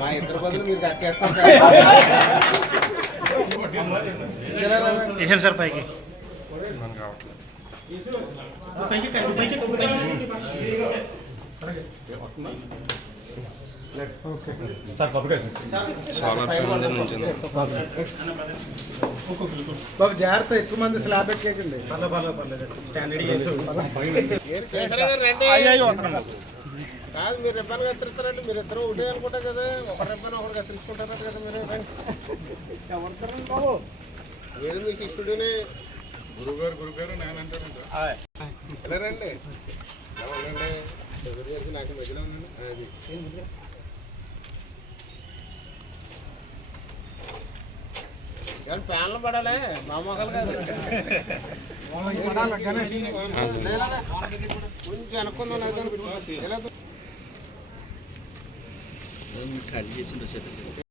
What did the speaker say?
మా ఇద్దరు బదులు మీరు కట్ చేస్తారు సార్ పైకి బాబు జాగ్రత్త, ఎక్కువ మంది స్లాబ్ ఎక్కేకండి. పర్లేదు స్టాండర్డ్ కాదు. మీరు రిబ్బన్ కత్తిరిస్తారండి, మీరు ఇద్దరు ఒకటే అనుకుంటా కదా. ఒక రిబ్బన్ ఒకటి కత్తిరించుకుంటారు కదా మీరు. ఎవరు బాబు మీరు మీ శిష్యుడిని గురుగారు నేనంటారండి. ఇలా రండి, ఉండండి. ఎవరి గారికి నాకు మధ్యలో ఉందండి. అది కానీ ప్యాన్లు పడాలి, మా మొక్కలు కాదు. కొంచెం అనుకుందాం.